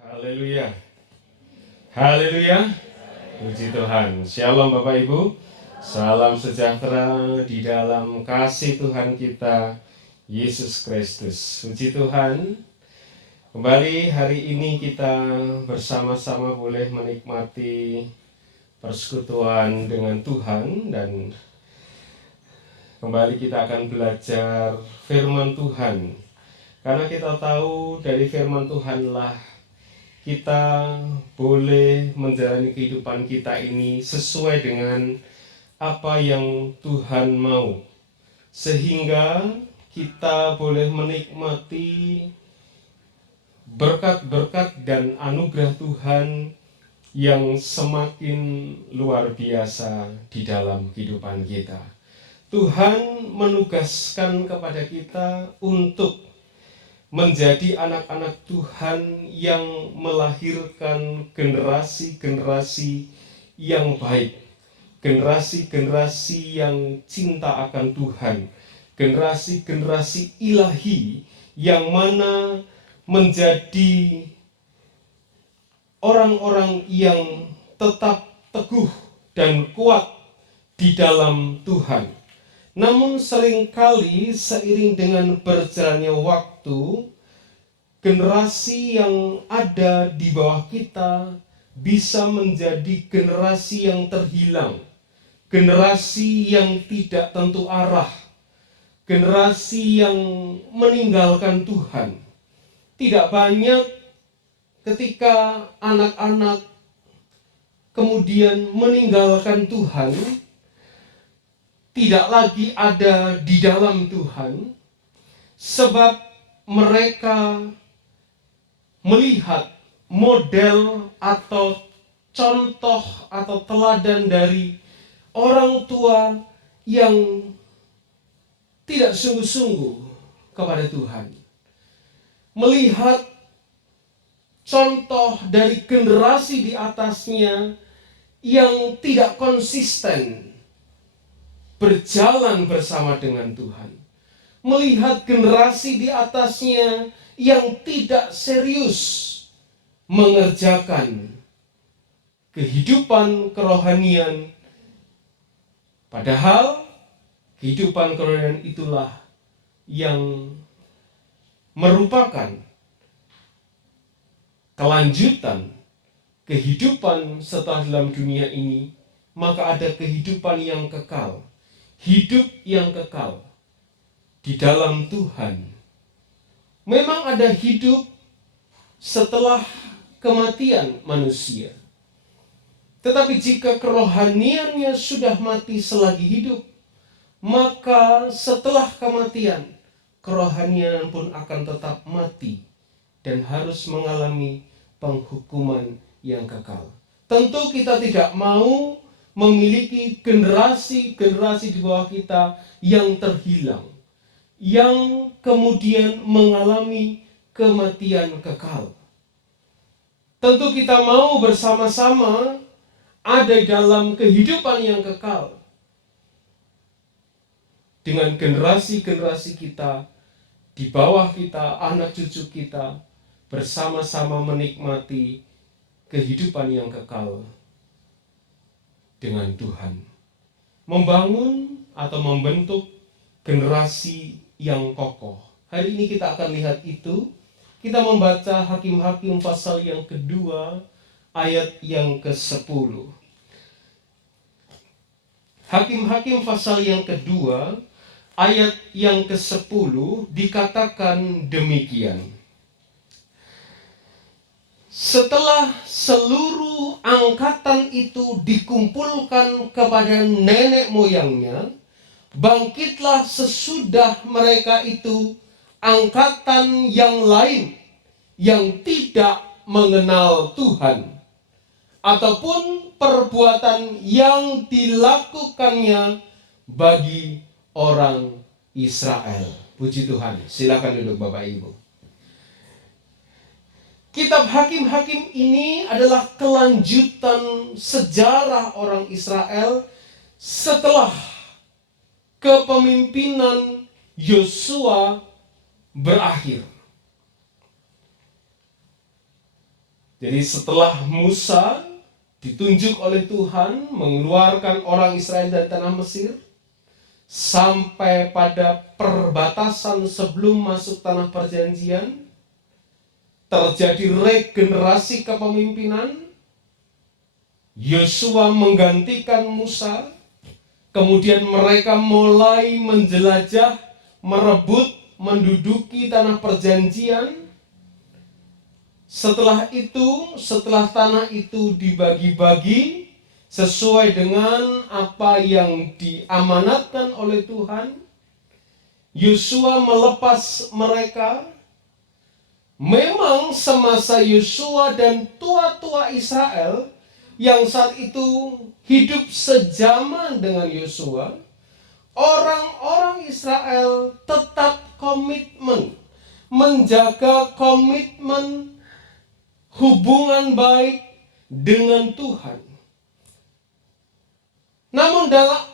Haleluya. Haleluya. Puji Tuhan. Shalom Bapak Ibu. Salam sejahtera di dalam kasih Tuhan kita Yesus Kristus. Puji Tuhan. Kembali hari ini kita bersama-sama boleh menikmati persekutuan dengan Tuhan, dan kembali kita akan belajar firman Tuhan. Karena kita tahu dari firman Tuhanlah kita boleh menjalani kehidupan kita ini sesuai dengan apa yang Tuhan mau, sehingga kita boleh menikmati berkat-berkat dan anugerah Tuhan yang semakin luar biasa di dalam kehidupan kita. Tuhan menugaskan kepada kita untuk menjadi anak-anak Tuhan yang melahirkan generasi-generasi yang baik, generasi-generasi yang cinta akan Tuhan, generasi-generasi ilahi yang mana menjadi orang-orang yang tetap teguh dan kuat di dalam Tuhan. Namun seringkali seiring dengan berjalannya waktu, generasi yang ada di bawah kita bisa menjadi generasi yang terhilang, generasi yang tidak tentu arah, generasi yang meninggalkan Tuhan. Tidak banyak ketika anak-anak kemudian meninggalkan Tuhan, tidak lagi ada di dalam Tuhan, sebab mereka melihat model atau contoh atau teladan dari orang tua yang tidak sungguh-sungguh kepada Tuhan. Melihat contoh dari generasi di atasnya yang tidak konsisten berjalan bersama dengan Tuhan. Melihat generasi di atasnya yang tidak serius mengerjakan kehidupan kerohanian. Padahal kehidupan kerohanian itulah yang merupakan kelanjutan kehidupan setelah dalam dunia ini. Maka ada kehidupan yang kekal, hidup yang kekal di dalam Tuhan. Memang ada hidup setelah kematian manusia. Tetapi jika kerohaniannya sudah mati selagi hidup, maka setelah kematian, kerohanian pun akan tetap mati dan harus mengalami penghukuman yang kekal. Tentu kita tidak mau memiliki generasi-generasi di bawah kita yang terhilang, yang kemudian mengalami kematian kekal. Tentu kita mau bersama-sama ada dalam kehidupan yang kekal dengan generasi-generasi kita di bawah kita, anak cucu kita, bersama-sama menikmati kehidupan yang kekal dengan Tuhan, membangun atau membentuk generasi yang kokoh. Hari ini kita akan lihat itu. Kita membaca Hakim-Hakim pasal yang kedua, ayat yang ke-10. Hakim-Hakim pasal yang kedua, ayat yang ke-10 dikatakan demikian. Setelah seluruh angkatan itu dikumpulkan kepada nenek moyangnya, bangkitlah sesudah mereka itu angkatan yang lain yang tidak mengenal Tuhan, ataupun perbuatan yang dilakukannya bagi orang Israel. Puji Tuhan. Silakan duduk Bapak Ibu. Kitab Hakim-Hakim ini adalah kelanjutan sejarah orang Israel setelah kepemimpinan Yosua berakhir. Jadi setelah Musa ditunjuk oleh Tuhan mengeluarkan orang Israel dari tanah Mesir, sampai pada perbatasan sebelum masuk tanah perjanjian, terjadi regenerasi kepemimpinan. Yosua menggantikan Musa, kemudian mereka mulai menjelajah, merebut, menduduki tanah perjanjian. Setelah tanah itu dibagi-bagi sesuai dengan apa yang diamanatkan oleh Tuhan, Yosua melepas mereka. Memang semasa Yosua dan tua-tua Israel yang saat itu hidup sejaman dengan Yosua, orang-orang Israel tetap komitmen, menjaga komitmen hubungan baik dengan Tuhan. Namun dalam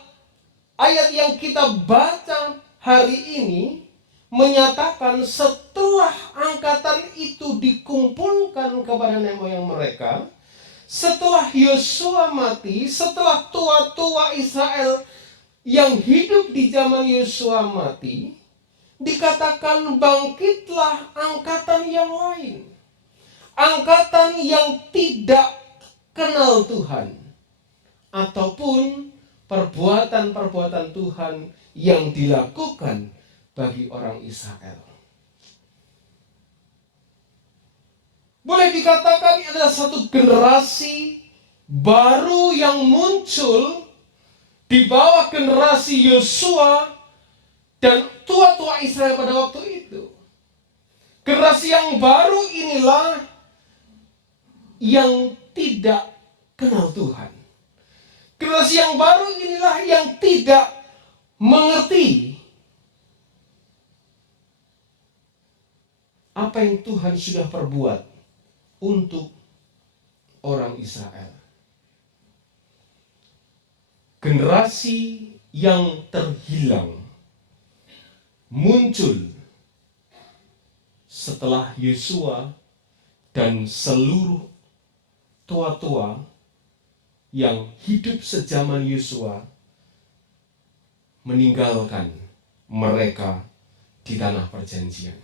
ayat yang kita baca hari ini menyatakan setelah angkatan itu dikumpulkan kepada nenek moyang mereka, setelah Yosua mati, setelah tua-tua Israel yang hidup di zaman Yosua mati, dikatakan bangkitlah angkatan yang lain. Angkatan yang tidak kenal Tuhan, ataupun perbuatan-perbuatan Tuhan yang dilakukan bagi orang Israel. Boleh dikatakan ini adalah satu generasi baru yang muncul di bawah generasi Yosua dan tua-tua Israel pada waktu itu. Generasi yang baru inilah yang tidak kenal Tuhan. Generasi yang baru inilah yang tidak mengerti apa yang Tuhan sudah perbuat untuk orang Israel. Generasi yang terhilang muncul setelah Yosua dan seluruh tua-tua yang hidup sejaman Yosua meninggalkan mereka di tanah perjanjian.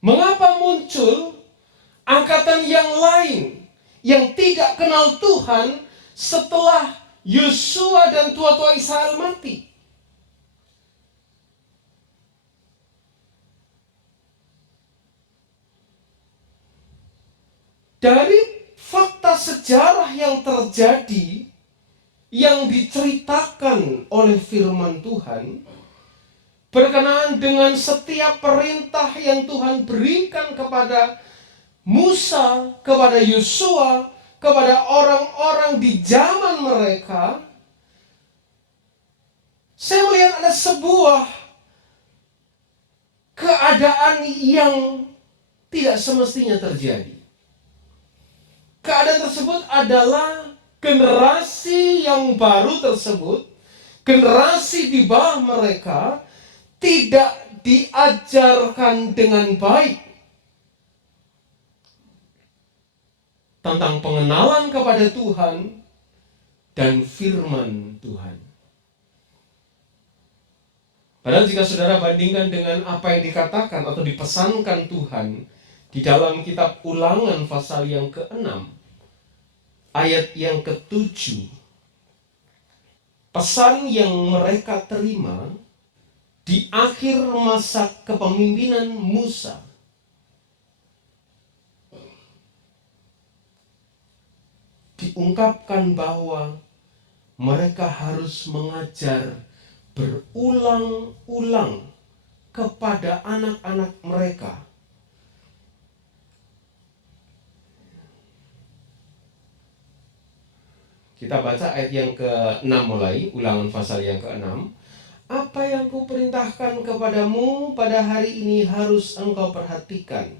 Mengapa muncul angkatan yang lain yang tidak kenal Tuhan setelah Yosua dan tua-tua Israel mati? Dari fakta sejarah yang terjadi, yang diceritakan oleh firman Tuhan, berkenaan dengan setiap perintah yang Tuhan berikan kepada Musa, kepada Yosua, kepada orang-orang di zaman mereka, saya melihat ada sebuah keadaan yang tidak semestinya terjadi. Keadaan tersebut adalah generasi yang baru tersebut, generasi di bawah mereka tidak diajarkan dengan baik tentang pengenalan kepada Tuhan dan firman Tuhan. Padahal jika saudara bandingkan dengan apa yang dikatakan atau dipesankan Tuhan di dalam kitab Ulangan pasal yang ke-6, ayat yang ke-7, pesan yang mereka terima di akhir masa kepemimpinan Musa, diungkapkan bahwa mereka harus mengajar berulang-ulang kepada anak-anak mereka. Kita baca ayat yang ke-6 mulai, Ulangan pasal yang ke-6. Apa yang kuperintahkan kepadamu pada hari ini harus engkau perhatikan.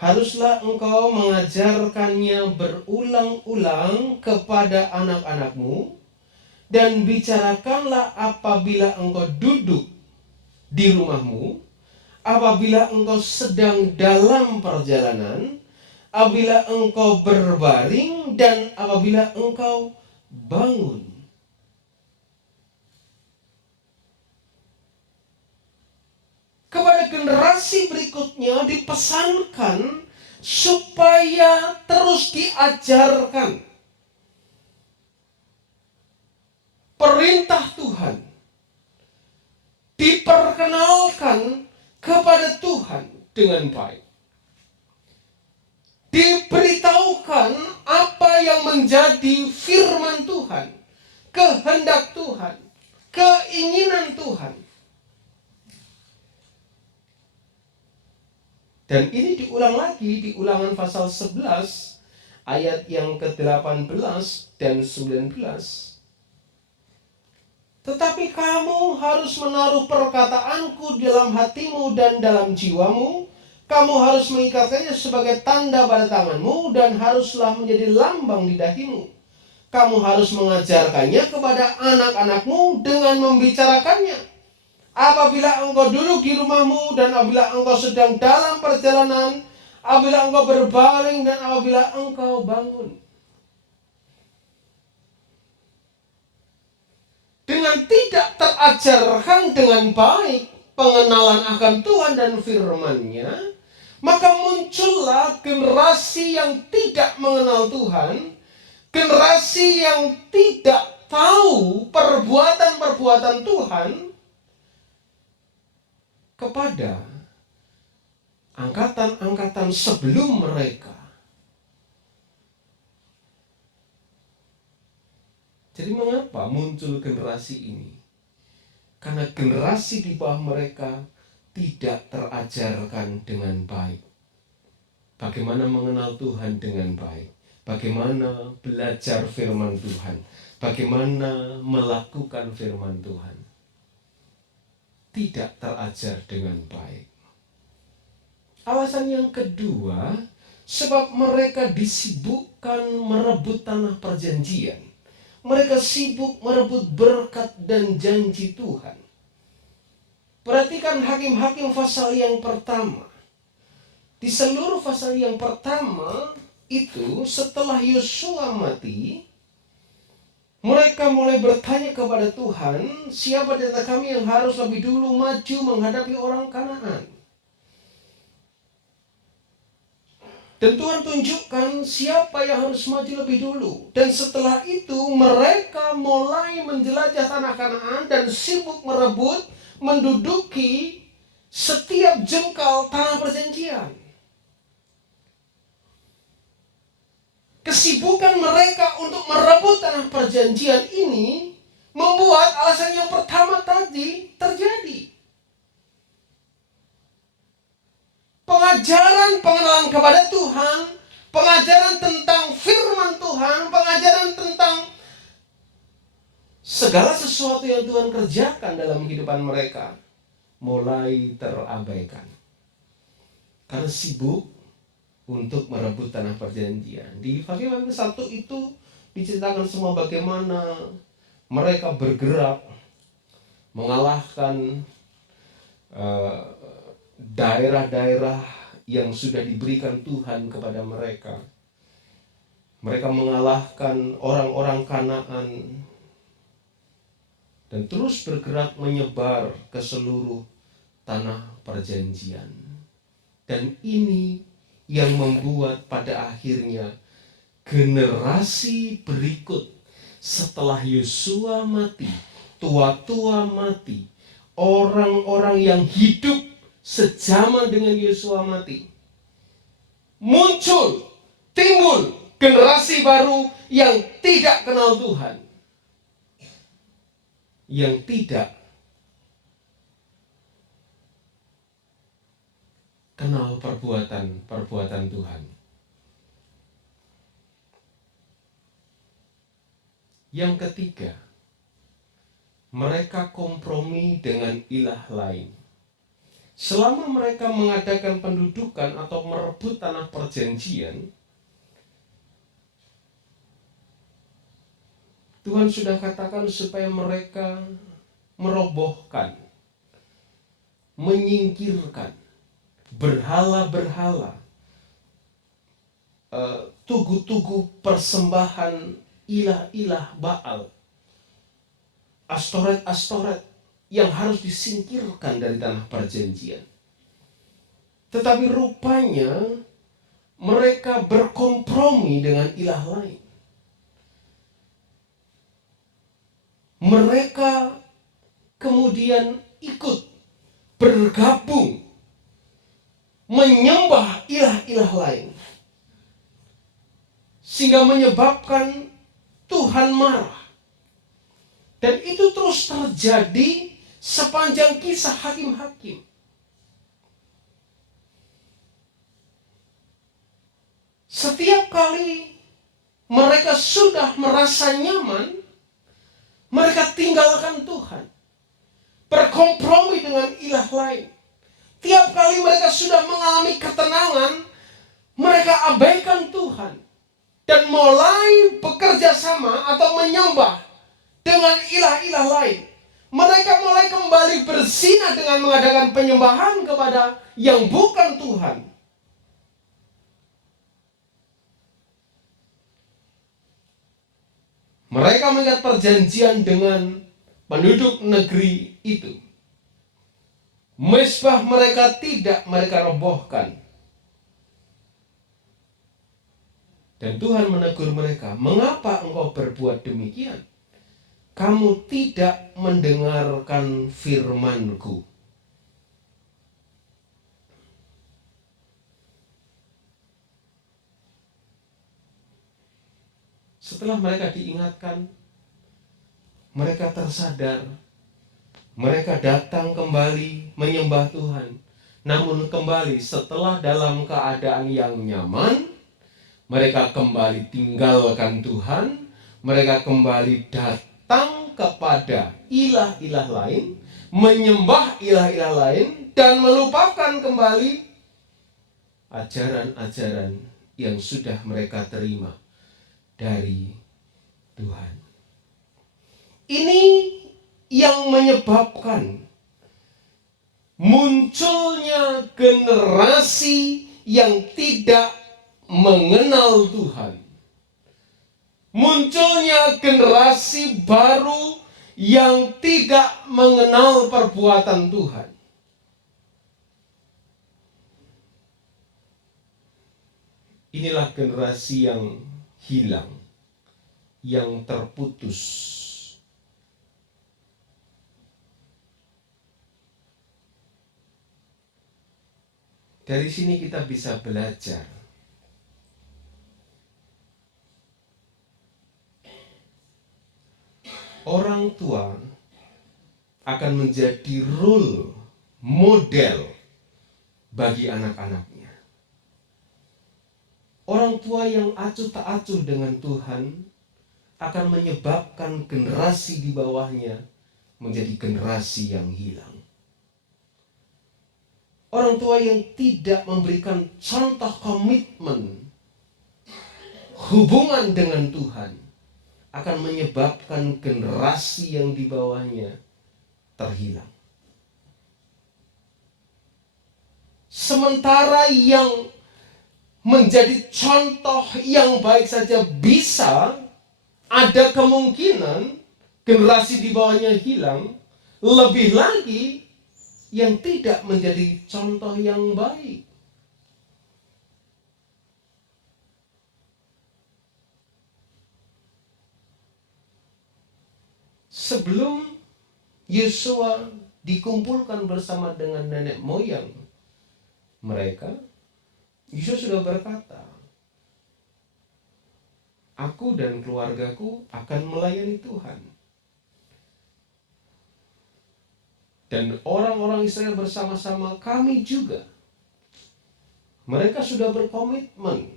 Haruslah engkau mengajarkannya berulang-ulang kepada anak-anakmu, dan bicarakanlah apabila engkau duduk di rumahmu, apabila engkau sedang dalam perjalanan, apabila engkau berbaring, dan apabila engkau bangun. Kepada generasi berikutnya dipesankan supaya terus diajarkan perintah Tuhan, diperkenalkan kepada Tuhan dengan baik, diberitahukan apa yang menjadi firman Tuhan, kehendak Tuhan, keinginan Tuhan. Dan ini diulang lagi di Ulangan pasal 11 ayat yang ke-18 dan 19. Tetapi kamu harus menaruh perkataanku dalam hatimu dan dalam jiwamu. Kamu harus mengikatkannya sebagai tanda pada tanganmu dan haruslah menjadi lambang di dahimu. Kamu harus mengajarkannya kepada anak-anakmu dengan membicarakannya apabila engkau duduk di rumahmu dan apabila engkau sedang dalam perjalanan, apabila engkau berbaring dan apabila engkau bangun. Dengan tidak terajarkan dengan baik pengenalan akan Tuhan dan firman-Nya, maka muncullah generasi yang tidak mengenal Tuhan, generasi yang tidak tahu perbuatan-perbuatan Tuhan kepada angkatan-angkatan sebelum mereka. Jadi mengapa muncul generasi ini? Karena generasi di bawah mereka tidak terajarkan dengan baik. Bagaimana mengenal Tuhan dengan baik? Bagaimana belajar firman Tuhan? Bagaimana melakukan firman Tuhan? Tidak terajar dengan baik. Alasan yang kedua, sebab mereka disibukkan merebut tanah perjanjian. Mereka sibuk merebut berkat dan janji Tuhan. Perhatikan Hakim-Hakim pasal yang pertama. Di seluruh pasal yang pertama itu, setelah Yosua mati, mereka mulai bertanya kepada Tuhan, siapa di antara kami yang harus lebih dulu maju menghadapi orang Kanaan? Dan Tuhan tunjukkan siapa yang harus maju lebih dulu. Dan setelah itu mereka mulai menjelajah tanah Kanaan dan sibuk merebut, menduduki setiap jengkal tanah perjanjian. Kesibukan mereka untuk merebut tanah perjanjian ini membuat alasan yang pertama tadi terjadi. Pengajaran pengenalan kepada Tuhan, pengajaran tentang firman Tuhan, pengajaran tentang segala sesuatu yang Tuhan kerjakan dalam kehidupan mereka mulai terabaikan. Karena sibuk untuk merebut tanah perjanjian. Di Hakim-Hakim 1 itu diceritakan semua bagaimana mereka bergerak mengalahkan daerah-daerah yang sudah diberikan Tuhan kepada mereka. Mereka mengalahkan orang-orang Kanaan dan terus bergerak menyebar ke seluruh tanah perjanjian. Dan ini yang membuat pada akhirnya generasi berikut setelah Yosua mati, tua-tua mati, orang-orang yang hidup sejaman dengan Yosua mati, timbul generasi baru yang tidak kenal Tuhan, yang tidak kenal perbuatan Tuhan. Yang ketiga, mereka kompromi dengan ilah lain. Selama mereka mengadakan pendudukan atau merebut tanah perjanjian, Tuhan sudah katakan supaya mereka merobohkan, menyingkirkan berhala-berhala tugu-tugu persembahan ilah-ilah Baal, astoret-astoret yang harus disingkirkan dari tanah perjanjian. Tetapi rupanya mereka berkompromi dengan ilah lain. Mereka kemudian ikut bergabung menyembah ilah-ilah lain, sehingga menyebabkan Tuhan marah. Dan itu terus terjadi sepanjang kisah Hakim-Hakim. Setiap kali mereka sudah merasa nyaman, mereka tinggalkan Tuhan, berkompromi dengan ilah lain. Tiap kali mereka sudah mengalami ketenangan, mereka abaikan Tuhan dan mulai bekerja sama atau menyembah dengan ilah-ilah lain. Mereka mulai kembali berzina dengan mengadakan penyembahan kepada yang bukan Tuhan. Mereka mengikat perjanjian dengan penduduk negeri itu. Mezbah mereka tidak mereka robohkan. Dan Tuhan menegur mereka, "Mengapa engkau berbuat demikian? Kamu tidak mendengarkan firman-Ku." Setelah mereka diingatkan, mereka tersadar. Mereka datang kembali menyembah Tuhan. Namun kembali setelah dalam keadaan yang nyaman, mereka kembali tinggalkan Tuhan. Mereka kembali datang kepada ilah-ilah lain, menyembah ilah-ilah lain, dan melupakan kembali ajaran-ajaran yang sudah mereka terima dari Tuhan. Ini yang menyebabkan munculnya generasi yang tidak mengenal Tuhan. Munculnya generasi baru yang tidak mengenal perbuatan Tuhan. Inilah generasi yang hilang, yang terputus. Dari sini kita bisa belajar orang tua akan menjadi role model bagi anak-anaknya. Orang tua yang acuh tak acuh dengan Tuhan akan menyebabkan generasi di bawahnya menjadi generasi yang hilang. Orang tua yang tidak memberikan contoh komitmen hubungan dengan Tuhan akan menyebabkan generasi yang di bawahnya terhilang. Sementara yang menjadi contoh yang baik saja bisa ada kemungkinan generasi di bawahnya hilang, lebih lagi yang tidak menjadi contoh yang baik. Sebelum Yosua dikumpulkan bersama dengan nenek moyang mereka, Yosua sudah berkata, "Aku dan keluargaku akan melayani Tuhan." Dan orang-orang Israel bersama-sama kami juga. Mereka sudah berkomitmen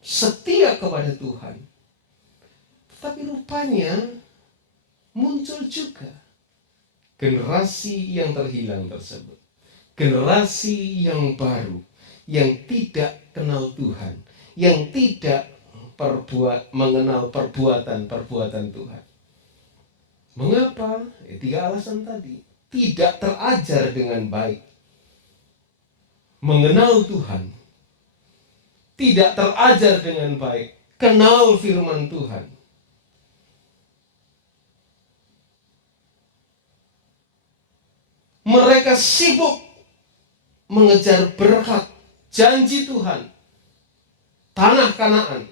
setia kepada Tuhan. Tetapi rupanya muncul juga generasi yang terhilang tersebut. Generasi yang baru, yang tidak kenal Tuhan, yang tidak mengenal perbuatan-perbuatan Tuhan. Mengapa? 3 alasan tadi. Tidak terajar dengan baik, mengenal Tuhan, tidak terajar dengan baik, kenal firman Tuhan. Mereka sibuk mengejar berkat, janji Tuhan, tanah Kanaan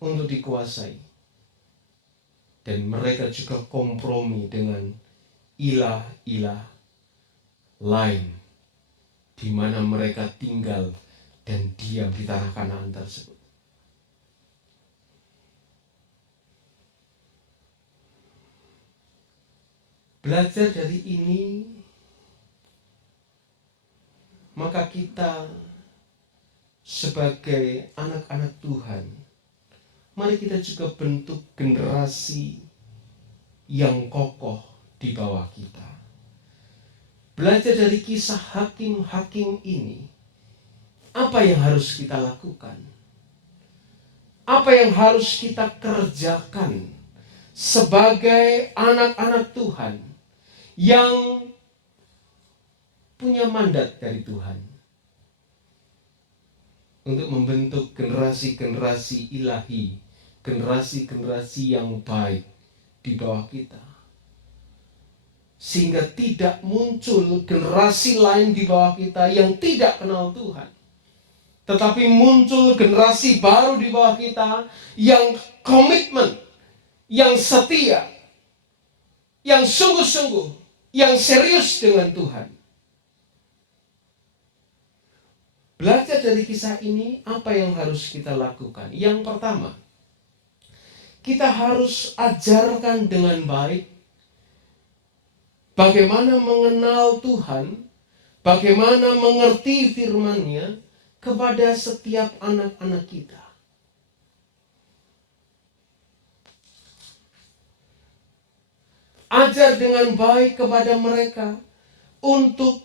untuk dikuasai. Dan mereka juga kompromi dengan ilah-ilah lain di mana mereka tinggal dan diam di tanah Kanaan tersebut. Belajar dari ini, maka kita sebagai anak-anak Tuhan, mari kita juga bentuk generasi yang kokoh di bawah kita. Belajar dari kisah hakim-hakim ini, apa yang harus kita lakukan? Apa yang harus kita kerjakan sebagai anak-anak Tuhan yang punya mandat dari Tuhan untuk membentuk generasi-generasi ilahi, generasi-generasi yang baik di bawah kita, sehingga tidak muncul generasi lain di bawah kita yang tidak kenal Tuhan, tetapi muncul generasi baru di bawah kita yang komitmen, yang setia, yang sungguh-sungguh, yang serius dengan Tuhan. Belajar dari kisah ini, apa yang harus kita lakukan? Yang pertama, kita harus ajarkan dengan baik bagaimana mengenal Tuhan, bagaimana mengerti firman-Nya kepada setiap anak-anak kita. Ajar dengan baik kepada mereka untuk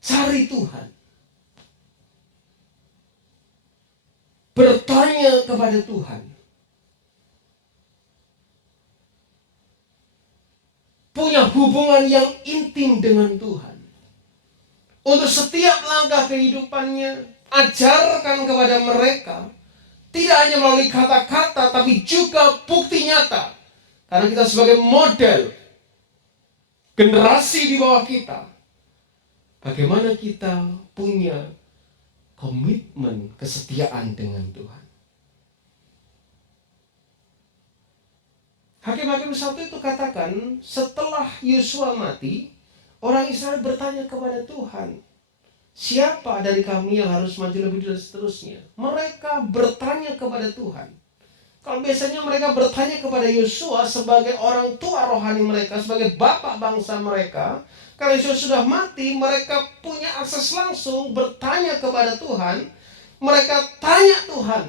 cari Tuhan, bertanya kepada Tuhan, punya hubungan yang intim dengan Tuhan. Untuk setiap langkah kehidupannya, ajarkan kepada mereka, tidak hanya melalui kata-kata, tapi juga bukti nyata. Karena kita sebagai model generasi di bawah kita, bagaimana kita punya komitmen kesetiaan dengan Tuhan. Hakim-hakim 1 itu katakan, setelah Yosua mati, orang Israel bertanya kepada Tuhan, siapa dari kami yang harus maju lebih dulu seterusnya? Mereka bertanya kepada Tuhan. Kalau biasanya mereka bertanya kepada Yosua sebagai orang tua rohani mereka, sebagai bapak bangsa mereka. Karena Yosua sudah mati, mereka punya akses langsung bertanya kepada Tuhan. Mereka tanya Tuhan,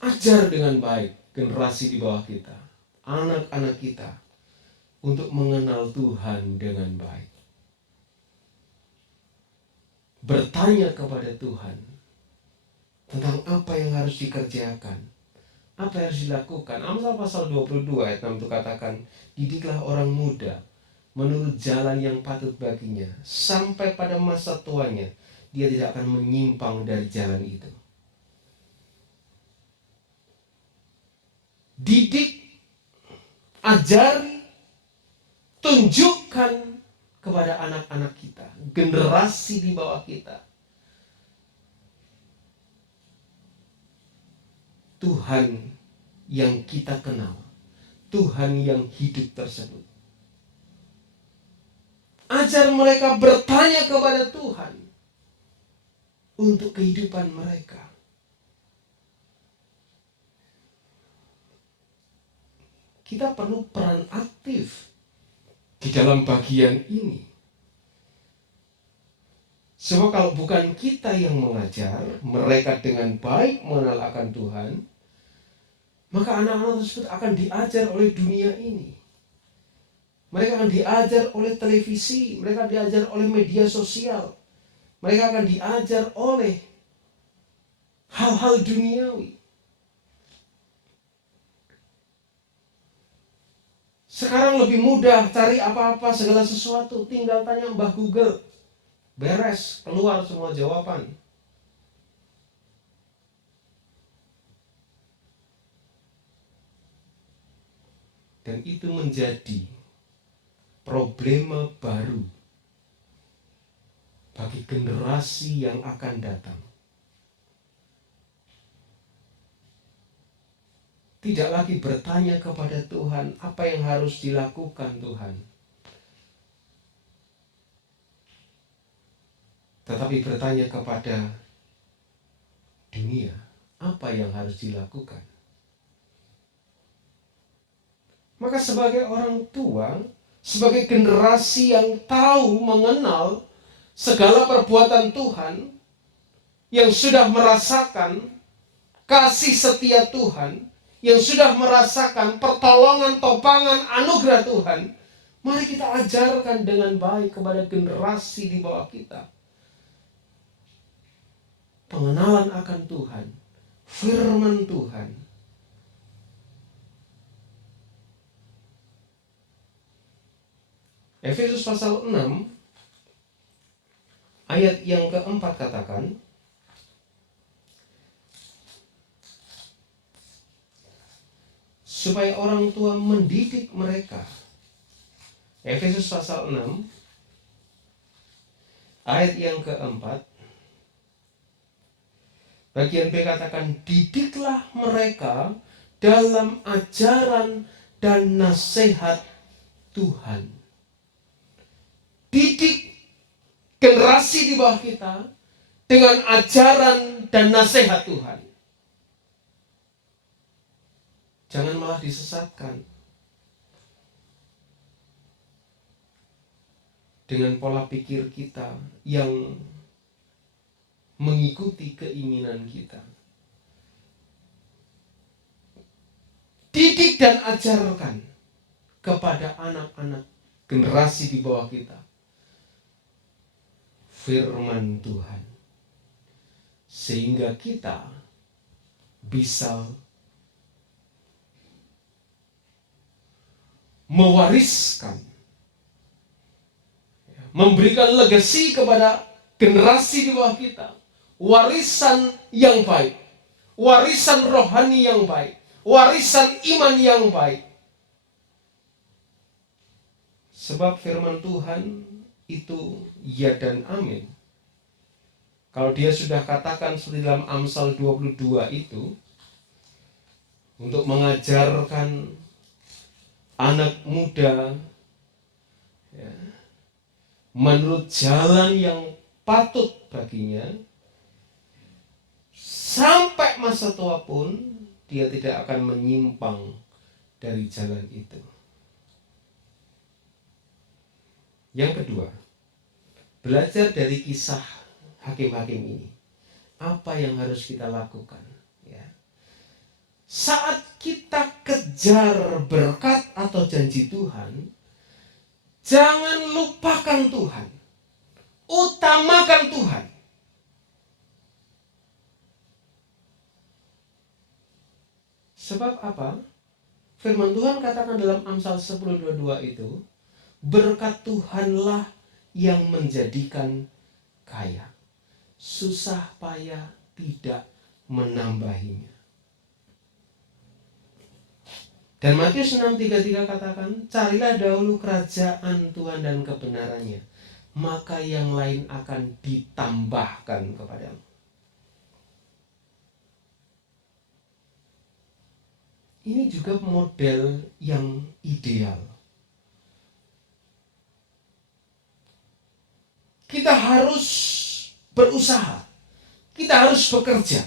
ajar dengan baik generasi di bawah kita, anak-anak kita, untuk mengenal Tuhan dengan baik. Bertanya kepada Tuhan tentang apa yang harus dikerjakan, apa yang harus dilakukan. Amsal pasal 22 ayat 6 itu katakan, didiklah orang muda menurut jalan yang patut baginya, sampai pada masa tuanya dia tidak akan menyimpang dari jalan itu. Didik, ajari, tunjukkan kepada anak-anak kita, generasi di bawah kita, Tuhan yang kita kenal, Tuhan yang hidup tersebut. Ajar mereka bertanya kepada Tuhan untuk kehidupan mereka. Kita perlu peran aktif di dalam bagian ini. Sebab kalau bukan kita yang mengajar mereka dengan baik mengenal akan Tuhan, maka anak-anak tersebut akan diajar oleh dunia ini. Mereka akan diajar oleh televisi, mereka diajar oleh media sosial, mereka akan diajar oleh hal-hal duniawi. Sekarang lebih mudah cari apa-apa segala sesuatu, tinggal tanya Mbah Google. Beres, keluar semua jawaban. Dan itu menjadi problema baru bagi generasi yang akan datang. Tidak lagi bertanya kepada Tuhan, apa yang harus dilakukan Tuhan, tetapi bertanya kepada dunia, apa yang harus dilakukan. Maka sebagai orang tua, sebagai generasi yang tahu, mengenal segala perbuatan Tuhan, yang sudah merasakan kasih setia Tuhan, yang sudah merasakan pertolongan, topangan, anugerah Tuhan, mari kita ajarkan dengan baik kepada generasi di bawah kita. Pengenalan akan Tuhan, firman Tuhan. Efesus pasal 6 ayat yang keempat katakan, supaya orang tua mendidik mereka. Efesus pasal 6 ayat yang keempat, bagian B katakan, didiklah mereka dalam ajaran dan nasihat Tuhan. Didik generasi di bawah kita dengan ajaran dan nasihat Tuhan. Jangan malah disesatkan dengan pola pikir kita yang mengikuti keinginan kita. Didik dan ajarkan kepada anak-anak generasi di bawah kita firman Tuhan, sehingga kita bisa mewariskan, memberikan legasi kepada generasi di bawah kita, warisan yang baik, warisan rohani yang baik, warisan iman yang baik. Sebab firman Tuhan itu ya dan amin. Kalau dia sudah katakan seperti dalam Amsal 22 itu, untuk mengajarkan anak muda ya, menurut jalan yang patut baginya, sampai masa tua pun dia tidak akan menyimpang dari jalan itu. Yang kedua, belajar dari kisah hakim-hakim ini. Apa yang harus kita lakukan? Ya. Saat kita kejar berkat atau janji Tuhan, jangan lupakan Tuhan. Utamakan Tuhan. Sebab apa? Firman Tuhan katakan dalam Amsal 10:22 itu, berkat Tuhanlah yang menjadikan kaya, susah payah tidak menambahinya. Dan Matius 6:33 katakan, carilah dahulu kerajaan Tuhan dan kebenarannya, maka yang lain akan ditambahkan kepadamu. Ini juga model yang ideal. Kita harus berusaha, kita harus bekerja.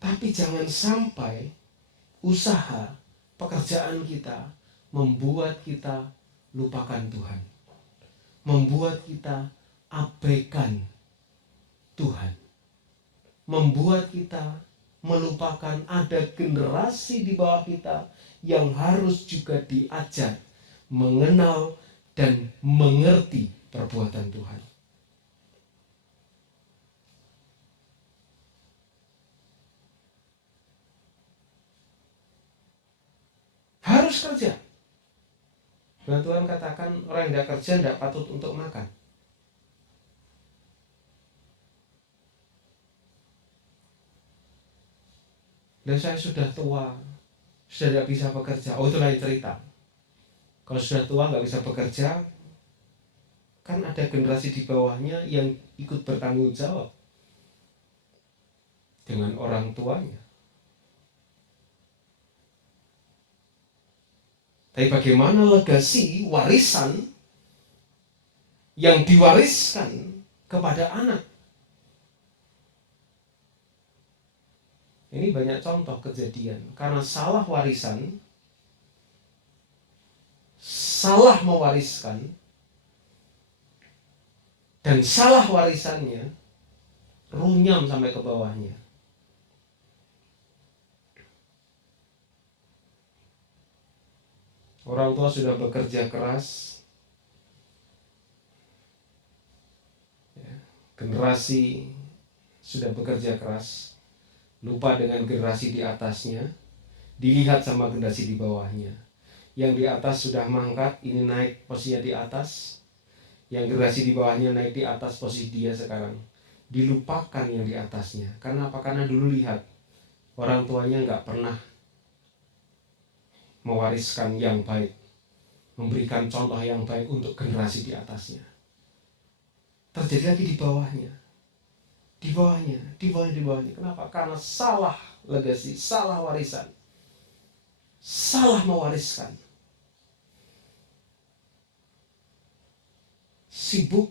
Tapi jangan sampai usaha, pekerjaan kita membuat kita lupakan Tuhan, membuat kita abaikan Tuhan, membuat kita melupakan ada generasi di bawah kita yang harus juga diajar mengenal dan mengerti perbuatan Tuhan. harus kerja. Dan Tuhan katakan orang yang tidak kerja tidak patut untuk makan. Dan saya sudah tua, sudah tidak bisa bekerja. Oh, itu lain cerita. Kalau sudah tua nggak bisa bekerja, kan ada generasi di bawahnya yang ikut bertanggung jawab dengan orang tuanya. Tapi bagaimana legasi warisan yang diwariskan kepada anak? Ini banyak contoh kejadian. Karena salah warisan, salah mewariskan, dan salah warisannya runyam sampai ke bawahnya. Orang tua sudah bekerja keras, generasi sudah bekerja keras, lupa dengan generasi di atasnya, dilihat sama generasi di bawahnya. Yang di atas sudah mangkat, ini naik posisinya di atas. Yang generasi di bawahnya naik di atas posisi dia sekarang. Dilupakan yang di atasnya. Karena apa? Karena dulu lihat orang tuanya nggak pernah mewariskan yang baik, memberikan contoh yang baik untuk generasi di atasnya. Terjadi lagi di bawahnya. Di bawahnya. Kenapa? Karena salah legasi, salah warisan, salah mewariskan. Sibuk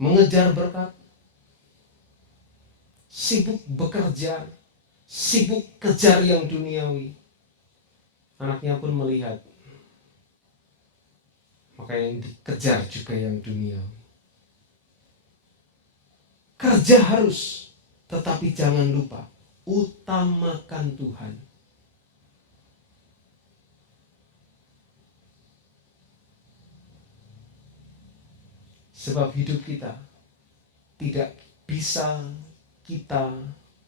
mengejar berkat, sibuk bekerja, sibuk kejar yang duniawi. Anaknya pun melihat, maka yang dikejar juga yang duniawi. Kerja harus, tetapi jangan lupa utamakan Tuhan. Sebab hidup kita tidak bisa kita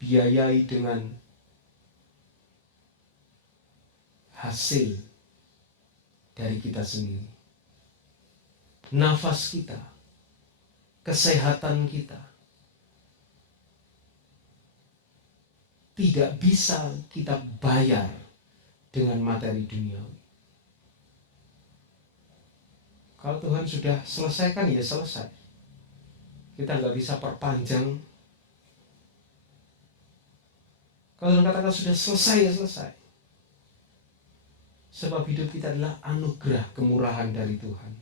biayai dengan hasil dari kita sendiri. Nafas kita, kesehatan kita tidak bisa kita bayar dengan materi duniawi. Kalau Tuhan sudah selesaikan, ya selesai. Kita nggak bisa perpanjang. Kalau Tuhan katakan sudah selesai, ya selesai. Sebab hidup kita adalah anugerah kemurahan dari Tuhan.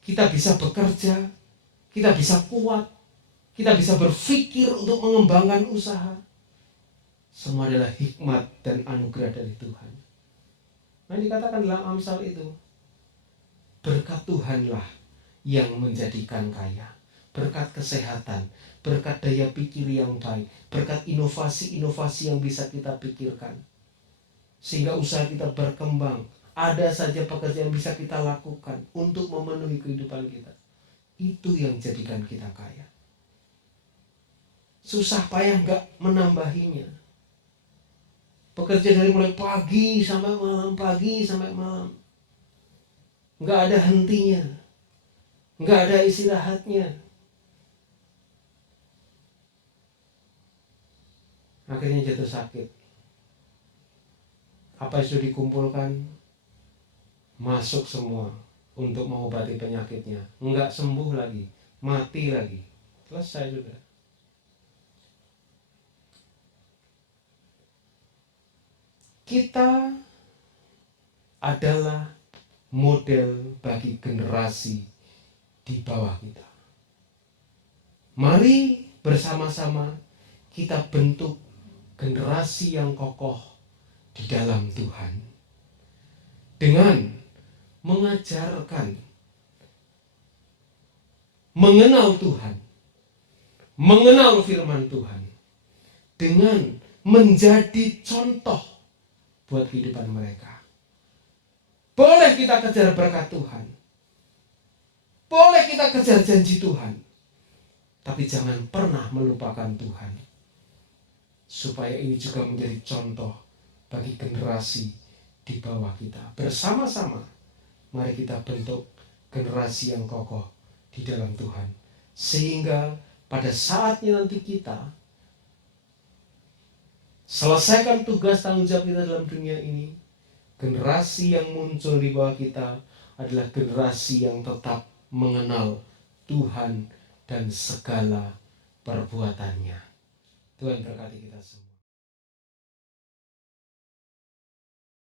Kita bisa bekerja, kita bisa kuat, kita bisa berpikir untuk mengembangkan usaha. Semua adalah hikmat dan anugerah dari Tuhan. Nah, dikatakan dalam Amsal itu, berkat Tuhanlah yang menjadikan kaya. Berkat kesehatan, berkat daya pikir yang baik, berkat inovasi-inovasi yang bisa kita pikirkan. Sehingga usaha kita berkembang. Ada saja pekerjaan yang bisa kita lakukan untuk memenuhi kehidupan kita. Itu yang jadikan kita kaya. Susah payah gak menambahinya. Bekerja dari mulai pagi sampai malam. Gak ada hentinya. Gak ada istirahatnya. Akhirnya jatuh sakit. Apa yang sudah dikumpulkan masuk semua untuk mengobati penyakitnya. Enggak sembuh lagi, mati lagi. Selesai sudah. Kita adalah model bagi generasi di bawah kita. Mari bersama-sama kita bentuk generasi yang kokoh di dalam Tuhan. Dengan mengajarkan, mengenal Tuhan, mengenal firman Tuhan, dengan menjadi contoh buat kehidupan mereka. Boleh kita kejar berkat Tuhan, boleh kita kejar janji Tuhan, tapi jangan pernah melupakan Tuhan. Supaya ini juga menjadi contoh bagi generasi di bawah kita. Bersama-sama mari kita bentuk generasi yang kokoh di dalam Tuhan. Sehingga pada saatnya nanti kita selesaikan tugas tanggung jawab kita dalam dunia ini, generasi yang muncul di bawah kita adalah generasi yang tetap mengenal Tuhan dan segala perbuatannya. Tuhan berkati kita semua.